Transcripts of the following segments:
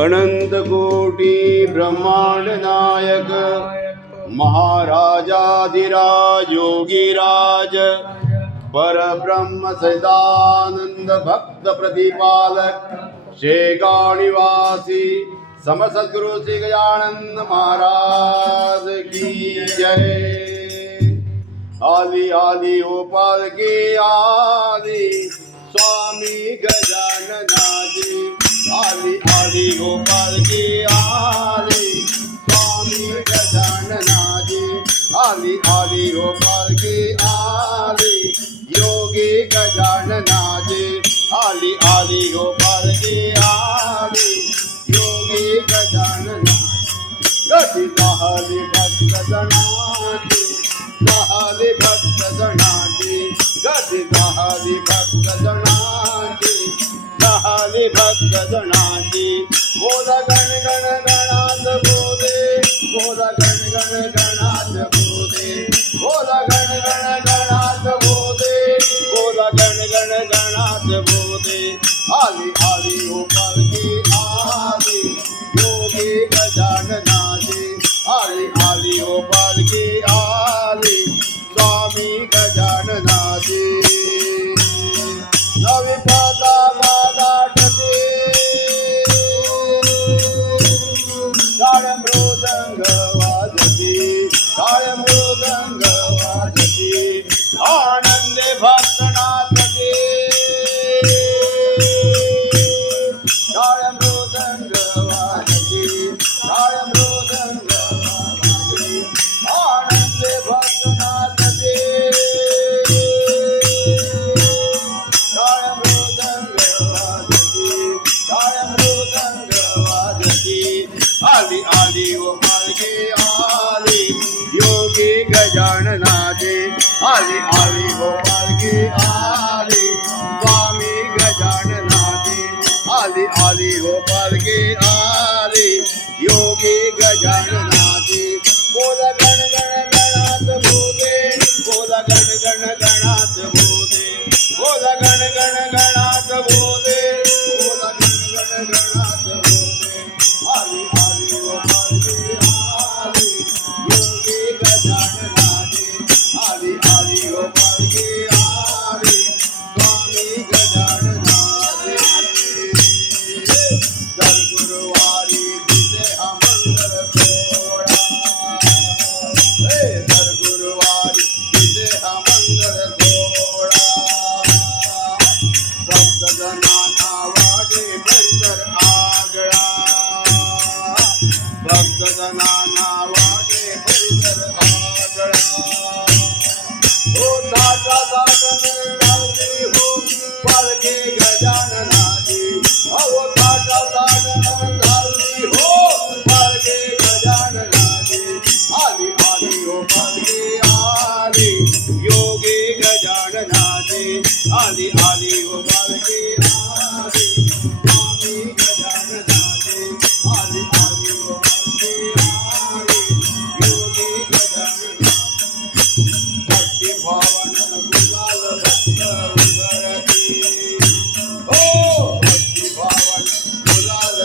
अनंत कोटी ब्रह्मांड नायक महाराजाधिराज योगीराज परब्रह्म सदानंद भक्त प्रतिपालक शेगाव निवासी समसद्गुरु श्री गजानंद महाराज की जय। आली आली गोपाल की आली स्वामी गजाननाजी। आली आली गोपाल की आली स्वामी गजाननाजी। आली आली गोपाल की आली योगी गजाननाजी। आली आली गोपाल की आली योगी गजाननाजी। गती दहली भक्त जनाची दहली भक्त जनाची। गती दहली भक्त जनाची दहली भक्त जनाची। बोल गण गण गणात बोले बोल गण गण गणात बोले बोल गण गण गणात बोले बोल गण गण गणात बोले। आली आली गोपाल की आली योगी गजाननाजी। आली आली गोपाल की आली स्वामी गजाननाजी। नवी पाता वादाटते टाळ मृदंग वाजती टाळ मृदंग वाजती आनंदे भक्त नाचते टाळ मृदंग वाजती टाळ मृदंग वाजती आनंदे भक्त नाचते टाळ मृदंग वाजती टाळ मृदंग वाजती। आली आली गोपाल की आली योगी गजाननाजी। आली आली गोपाल की आली स्वामी गजाननाजी। आली आली गोपाल की आली योगी गजाननाजी। बोल गण गण गणात बोले बोल गण गण गणात बोले बोल गण गण गणात बोले बोल गण गण गणात बोले। आली आली गोपाल की आली योगी गजाननाजी। आली आली गोपाल की आली स्वामी गजाननाजी। दर गुरुवारी तुझे हा मंगल सोहळा दर गुरुवारी तुझे हा मंगल सोहळा। भक्त जनाना वाढे परिसर आगळा भक्त जनाना वाढे परिसर आगळा। हो दाटा दाटने लावली हो पालखी गजाननाजी। अहो दाटा दाटने लावली हो पालखी गजाननाजी। आली आली हो पालखी आली योगी गजाननाजी। आली आली हो पालखी आली स्वामी गजाननाजी। आली आली हो पालखी आली योगी गजाननाजी। भक्ती भावन गुलाल भक्त उधळती हो भक्ती भावन गुलाल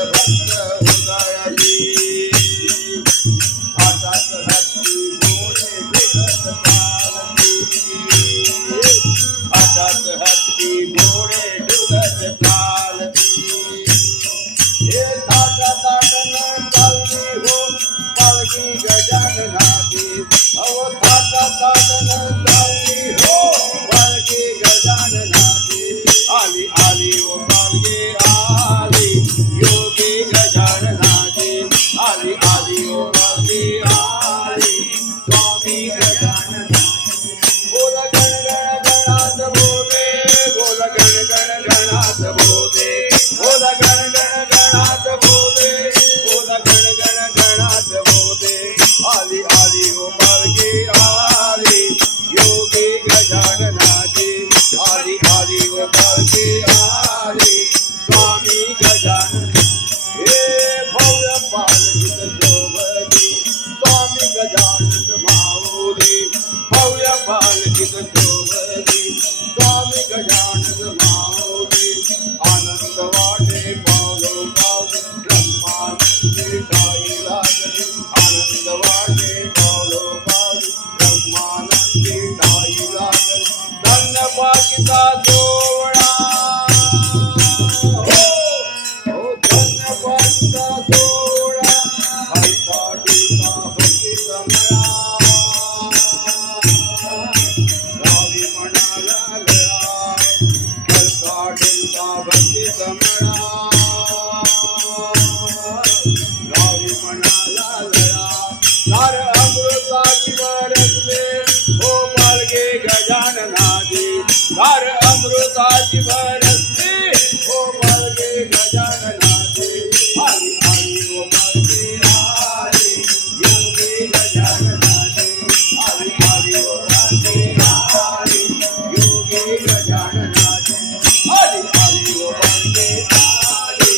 गजाननाची भरती ओ मार्गे गजाननाची हरी हरी ओ मार्गे हरी योगी गजाननाची हरी हरी ओ मार्गे हरी योगी गजाननाची हरी हरी ओ मार्गे हरी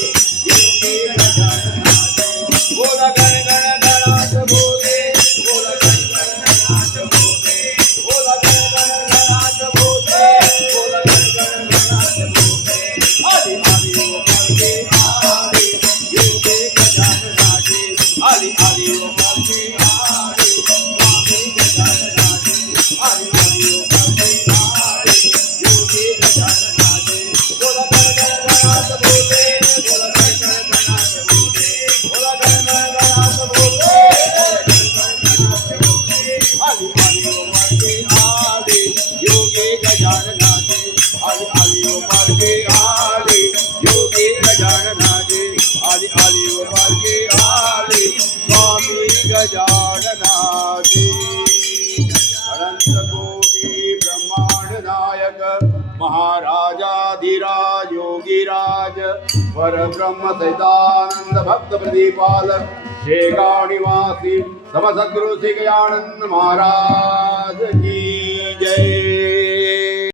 योगी गजाननाची बोल गण गण गणात बोले बोल गण गण गणात बोले बोल गण गण गणात बोले बोल गण गण गणात बोले हरी हरी ओ मार्गे हरी योगी गजाननाची हरी हरी ओ मार्गे हरी स्वामी गजाननाची हरी हरी ओ मार्गे हरी योगी गजाननाची बोल गण गण गणात बोले बोल गण गण गणात बोले बोल गण गण गणात बोले हरी हरी ओ मार्गे हरी योगी गजाननाची हरी हरी ओ मार्गे हरी योगी गजाननाची हरी हरी ओ मार्गे हरी स्वामी गजाननाची अनंत कोटी ब्रह्मांड नायक महाराजाधिराज योगीराज परब्रह्म सहितानंद भक्त प्रदीपालक शेगाव निवासी समसद्गुरु श्री गजानन महाराज